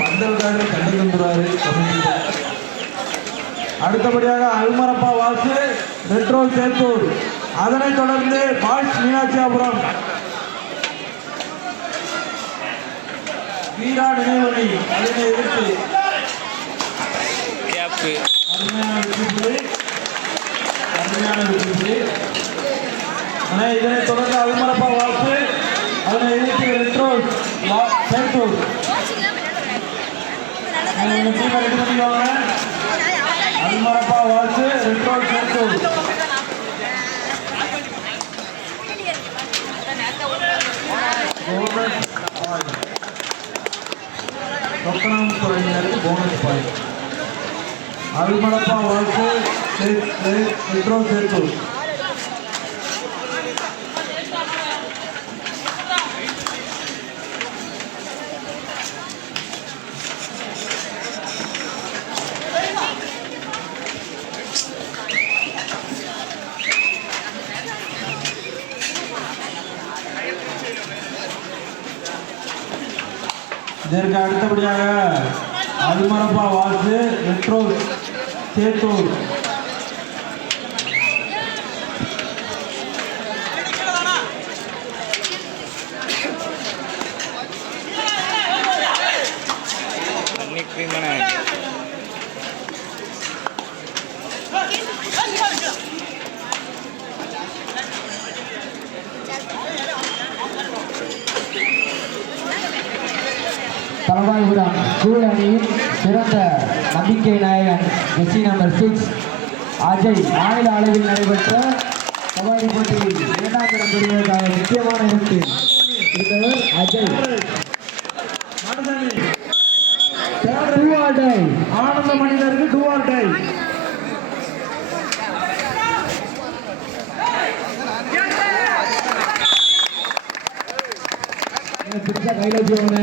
பந்தல்காரர் கண்டு தந்துறாரு. அடுத்தபடியாக அல்மரப்பா வாசு பெட்ரோல் சேத்தூர், அதனைத் தொடர்ந்து பால்ஸ் மீனாட்சியாபுரம் வீரா நினைவணி, அதனை எதிர்த்து அருமையான வெற்றி. இதனைத் தொடர்ந்து அல்மரப்பா வாசு, அதனை எதிர்த்து பெட்ரோல் சேத்தூர். ரெடி பண்ணிக்கோங்க. அல்மரப்பா வாசு பெட்ரோல் சேத்தூர். தொக்கணம் துறையினருக்கு போனஸ் பாயிண்ட். அல்மரப்பா வாசு பெட்ரோல் சேத்தூர். இதற்கு அடுத்தபடியாக அல்மரப்பா வாசு பெட்ரோல் சேத்தூர். தலவாய்புரம் ஸ்கூல் அணியின் சிறந்த நம்பிக்கை நாயகன் ஜெர்சி நம்பர் 6 அஜய் மாநில அளவில் நடைபெற்ற கபடி போட்டியில் 2ஆம் இடம் பெறுவதற்காக முக்கியமான இடத்தில் இருந்தவர் அஜய். ஆனந்த மனிதருக்கு டூஆர்டை. கையில வச்சுக்கோங்க.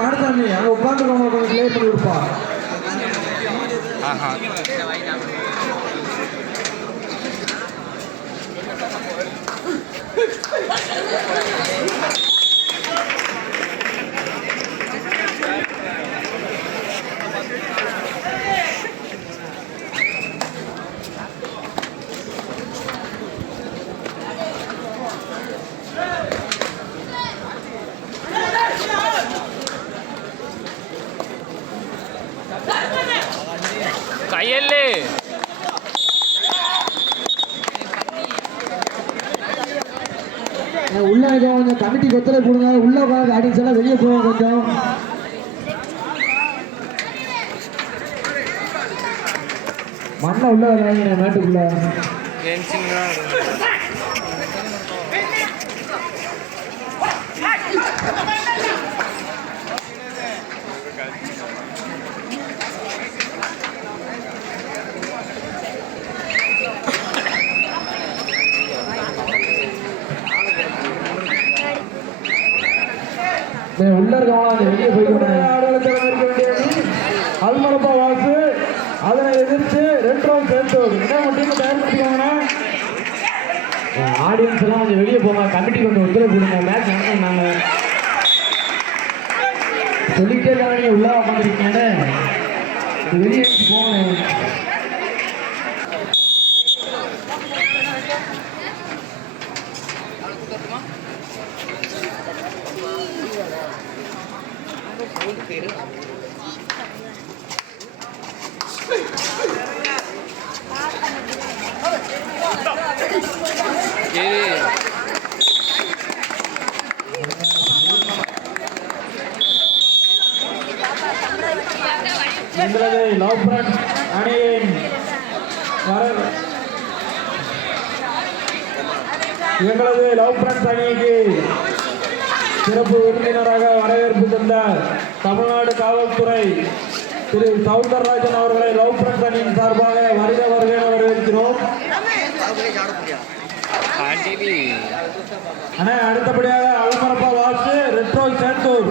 மாடசாமி அங்க உட்காந்துருக்கவங்க கொஞ்சம் கிளே பண்ணி கொடுப்பா. கையல்லே உள்ள கொஞ்சம் கமிட்டி கொத்தலை போடுங்க. உள்ள உட்காந்து ஆடியன்ஸ் எல்லாம் வெளியே போவாங்க. கொஞ்சம் மண்ணை உள்ள வராங்க நாட்டுக்குள்ள. உள்ள இருக்கவங்க வெளியே போயிட்டு அல்மரப்பா வாசு, அதனை எதிர்த்து ரெட்ரோல் சேத்தூர். டீம் தயார் பண்ணிக்கோங்க. ஆடியன்ஸ் எல்லாம் கொஞ்சம் வெளியே போங்க. கமிட்டி கொஞ்சம் ஒத்துழைப்பு கொடுங்க. மேட்ச் நடக்கும். நாங்கள் சொல்லிக்கிட்டே இருக்காங்க. நீங்கள் உள்ள உட்காந்துருக்கீங்க. வெளியே போங்க. எங்களது லவ் ஃப்ரெண்ட் அணியின் எங்களது லவ் ஃப்ரெண்ட்ஸ் அணிக்கு சிறப்பு விருந்தினராக வரவேற்பு தந்த தமிழ்நாடு காவல்துறை திரு சவுந்தரராஜன் அவர்களை லவ் ஃப்ரெண்ட்ஸ் அணியின் சார்பாக வருக வருக வரவேற்கிறோம். அண்ணா அடுத்தபடியாக அல்மரப்பா வாசு ரெட்ரோல் சேத்தூர்.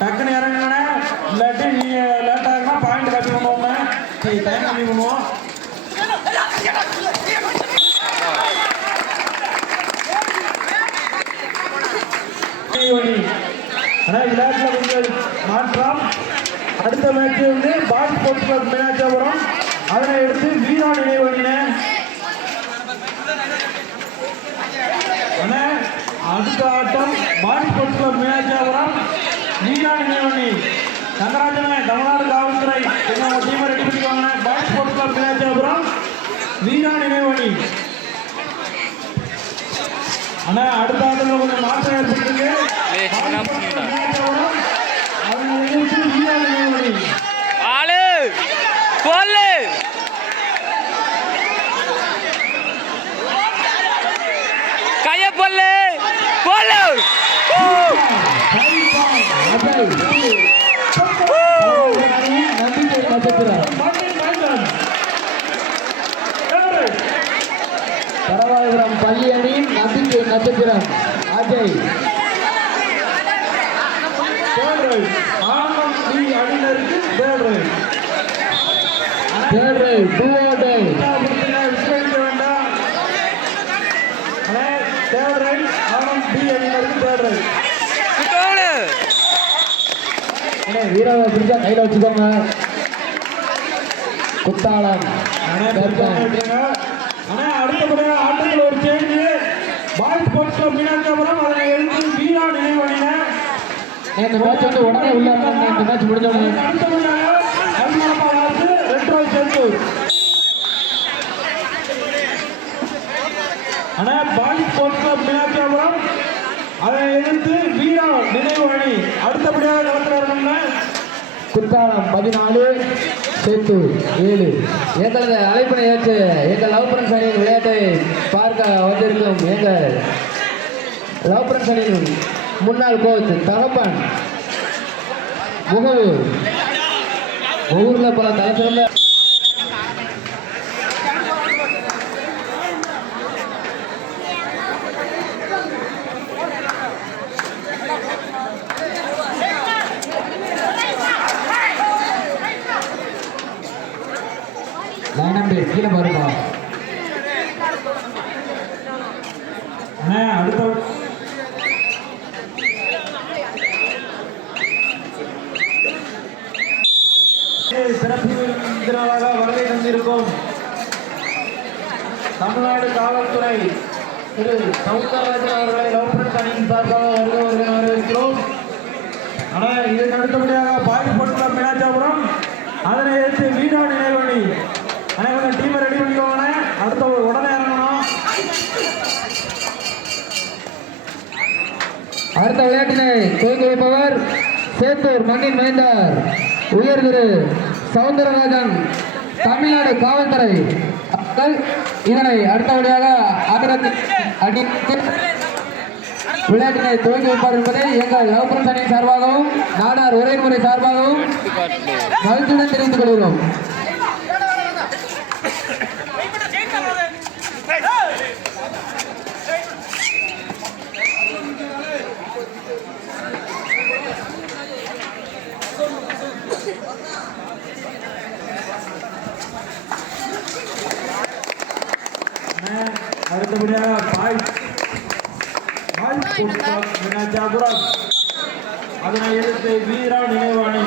டக்குன்னு இறங்குங்கண்ணே, இல்லாட்டி நீங்க லேட் ஆகுனா பாயிண்ட் கம்மி பண்ணுவோங்க. டைம் கம்மி பண்ணுவோம். விளையாட்டுல கொஞ்சம் மாற்றம். அடுத்த மேட்ச் வந்து பால் ஸ்போர்ட்ஸ் கிளப் மீனாட்சிபுரம், அதனை எடுத்து வீரா நினைவணின. அடுத்த ஆட்டம் பால் ஸ்போர்ட்ஸ் கிளப் மீனாட்சிபுரம் வீரா நினைவணி. தங்கராஜன தமிழ்நாடு காவல்துறை டீமை ரெடி பண்ணிக்கோங்க. பால் ஸ்போர்ட்ஸ் கிளப் மீனாட்சிபுரம் வீரா நினைவணி. ஆனா அடுத்த ஆட்டத்தில் கொஞ்சம் மாற்றம் ஏற்பட்டிருக்கு. ஆளு போலு கைய போலு போலு பரவாயிரம் பள்ளி அணி நம்பிக்கை நட்சத்திரம் அஜய். வீராவை பிடிச்சா கையில வச்சுக்கோங்க. குத்தாளம் அடுத்தபடியாக ஆட்டத்தில் ஒரு சேஞ்ச். பால் ஸ்போர்ட்ஸ் கிளப் மீனாட்சிபுரம் அதனை எழுந்து வீரா நினைவணின. இந்த மேட்ச் வந்து உடனே உள்ள இந்த மேட்ச் முடிஞ்ச உடனே அடுத்தபடியாக ரெட்ரோ சேத்தூர். ஆனா பால் ஸ்போர்ட்ஸ் கிளப் மீனாட்சிபுரம் அதை எதிர்த்து வீரா நினைவு அணி அடுத்தபடியாக நடத்துறாங்க. குத்தாலம் 14 சேத்தூர் 7. எங்களது அழைப்பினை ஏற்று எங்கள் லவ் ஃப்ரெண்ட்ஸ் அணியின் விளையாட்டை பார்க்க வந்திருக்கும் எங்கள் லவ் ஃப்ரெண்ட்ஸ் அணியின் முன்னாள் கோச் தகப்பன் முகவூர் ஊரில் பல தலைசிறந்த கீழே பாருப்பா. அடுத்த சிறப்பு விருந்தினராக வருகை தந்திருக்கும் தமிழ்நாடு காவல்துறை திரு சவுந்தரராஜன் அவர்களை லவ் ஃப்ரெண்ட்ஸ் அணியின் சார்பாக வரவேற்கிறோம். ஆனால் இதற்கு அடுத்தபடியாக பாய் போட்டு மீனாட்சிபுரம் அதனை எடுத்து வீரா நினைவணி. அனைவரும் டீமை ரெடி பண்ணிக்கோங்க. அடுத்த உடனே இறங்கணும். அடுத்த விளையாட்டினை துவக்கி வைப்பவர் சேத்தூர் மண்ணின் மைந்தர் உயர் திரு சவுந்தரராஜன் தமிழ்நாடு காவல்துறை. இதனை அடுத்தபடியாக அடித்து விளையாட்டினை துவக்கி வைப்பார் என்பதை எங்கள் லவ் ஃப்ரெண்ட்ஸ் அணியின் சார்பாகவும் நாடார் உரைமுறை சார்பாகவும் மகிழ்ச்சியுடன் தெரிவித்துக் கொள்கிறோம். அடுத்தபடியாக மீனாட்சிபுரம் அதனை எதிர்த்து வீரா நினைவாணி.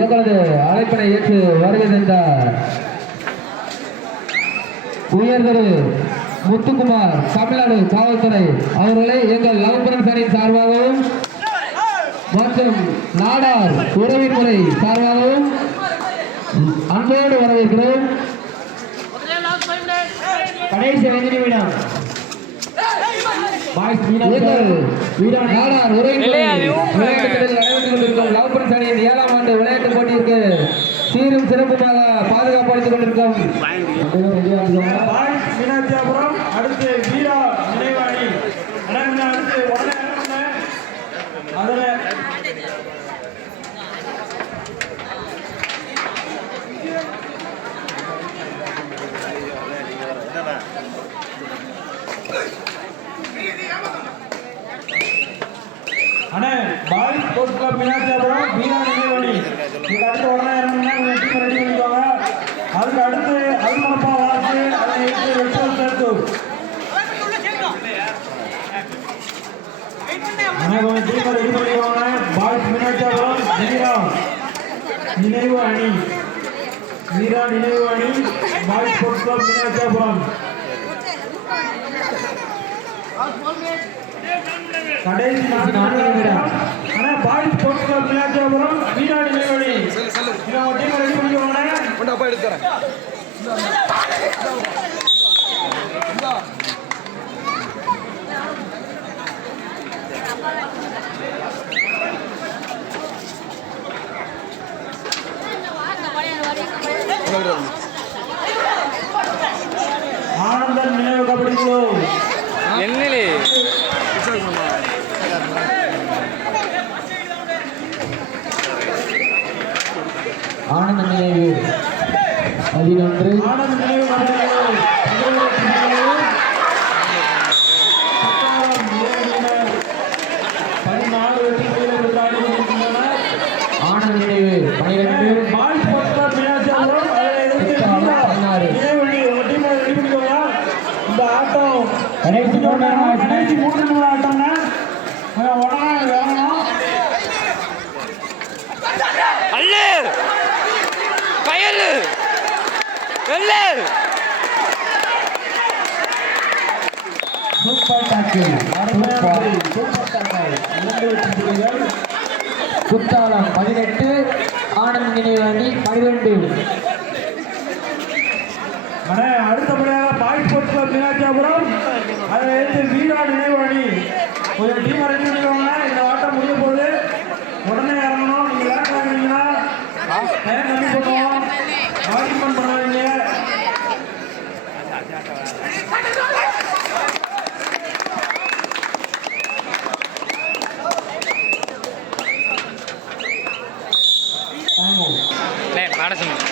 எங்களது அழைப்பினை ஏற்று வருகை தந்தார் உயர் திரு முத்துக்குமார் தமிழ்நாடு காவல்துறை அவர்களை எங்கள் லவ் ஃப்ரெண்ட்ஸ் அணியின் சார்பாகவும் மற்றும் நாடார் உறவின்முறை சார்பாகவும் அன்போடு வரவேற்கிறோம். கடைசி 5 நிமிடம் நாடார் உறவின்முறை விளையாட்டுகளில் நடைபெற்றுக் கொண்டிருக்கும் லவ் ஃப்ரெண்ட்ஸ் அணியின் 7ஆம் ஆண்டு விளையாட்டு நிலையத்திற்கு சீரும் சிறப்புமாக பாதுகாப்பு அளித்துக் கொண்டிருக்கோம். பாய்ஸ் மீனாட்சியாபுரம் அடுத்து வீரா நினைவாணி அடுத்து உடனே அதுல அண்ணே பாய்ஸ் ஸ்போர்ட்ஸ் கிளப் மீனாட்சியாபுரம் வீரா நினைவாணி நீங்க அடுத்து உடனே இறங்குனா டீம் ரெடி பண்ணிக்கோங்க. அதுக்கு அடுத்து அல்மரப்பா வாசு அதை வெற்றி சேர்த்து அனைவரும் டீம் ரெடி பண்ணிக்கோங்க. பாய்ஸ் மீனாட்சியாபுரம் வீரா நினைவு அணி பாய்ஸ் ஸ்போர்ட்ஸ் கிளப் மீனாட்சியாபுரம் கடைசி 4 நிமிடம். ஆனா பாய்ஸ் ஸ்போர்ட்ஸ் கிளப் மீனாட்சியாபுரம் வீரா நினைவு அணி நீங்க ஒரு டீம் ரெடி பண்ணிக்கோங்க. அப்பா எடுத்துறேன். ஆனந்தன் நினைவு கபடி குழு என்னலே ஆனந்த நினைவு 11 ஆனந்த நினைவு கபடி குழு 14 வெற்றி வீரர்கள் ஆடுகின்றனர். ஆனந்த நினைவு 12 பாய்ஸ் ஸ்போர்ட்ஸ் கிளப் மீனாட்சியாபுரம் நினைவு அணி ஒரு டீம் ரெடி பண்ணிக்கோங்க. இந்த ஆட்டம் கடைசி 3 நிமிடம் ஆட்டம்னா உடனே வேணும். அல்லு பயலு வெள்ளு சூப்பர் டாக்கிள் சூப்பர் டாக்கல் 2 வெற்றி புள்ளிகள். குத்தாலம் 18 ஆனந்த நினைவு அணி 12. அண்ணே அடுத்தபடியாக பாய்ஸ் ஸ்போர்ட்ஸ் கிளப் மீனாட்சியாபுரம் அதில் எடுத்து வீரா நினைவு அணி கொஞ்சம் டீம் ரெடி பண்ணிக்கோங்க. இந்த ஆட்டம் முடிய போகுது. உடனே இறங்கணும். நீங்கள் லேட் ஆகுறீங்கன்னா டைம் கம்மி பண்ணுவோம். ஆர்குமெண்ட் பண்ணாதீங்க.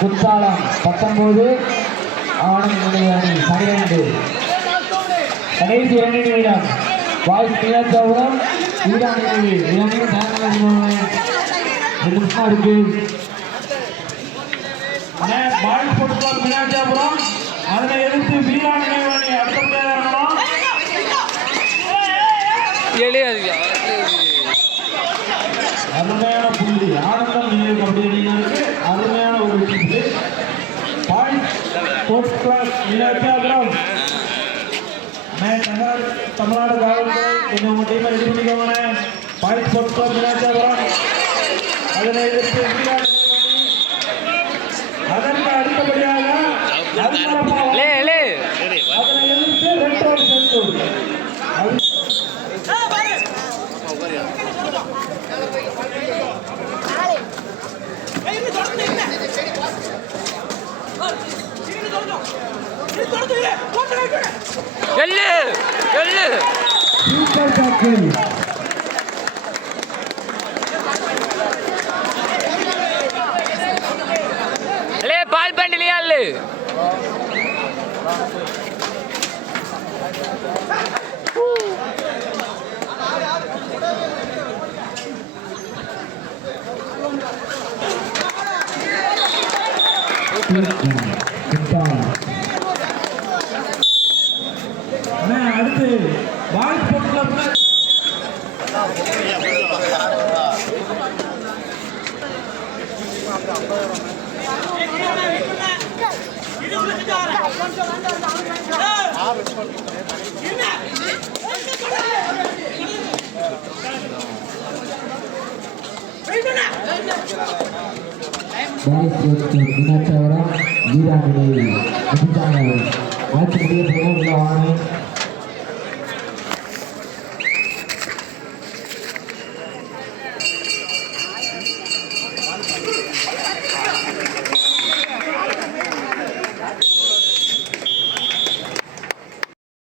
குத்தாலம் 19 ஆனந்த நினைவு அணி 12. கடைசி 2 நிமிடம். பாய்ஸ் மீனாட்சியாபுரம் வீரா நினைவு இளநிலை நிமிஷம் இருக்கு. அண்ணே பாய்ஸ் ஸ்போர்ட்ஸ் கிளப் மீனாட்சியாபுரம் அதில் எதிர்த்து வீரா நினைவு அணி அடுத்தபடியாக இறங்கணும். அருமையான புள்ளி ஆனந்தம் நினைவு கபடி அணியினருக்கு அருமையான ஒரு வெற்றி புள்ளி. பாய்ஸ் ஸ்போர்ட்ஸ் கிளப் மீனாட்சியாபுரம் தமிழ்நாடு காவல்துறை கொஞ்சம் உங்கள் டீமை ரெடி பண்ணிக்கோங்க. பாய்ஸ் ஸ்போர்ட்ஸ் கிளப் மீனாட்சியாபுரம் அதனை எதிர்த்து வீரா நினைவு அணி. அதற்கு அடுத்தபடியாக அல்மரப்பா அதனை எதிர்த்து ரெட்ரோ செந்தூர். வெள்ளு வெள்ளு சூப்பர் டாக்கிள் அலே பால் பண்டிலியா அல்லு அடுத்து பாய்ஸ் ஸ்போர்ட்ஸ் கிளப்ல மீனாட்சியாபுரம் வீரா நினைவு ஆட்சி முடிய போக உள்ள வாங்க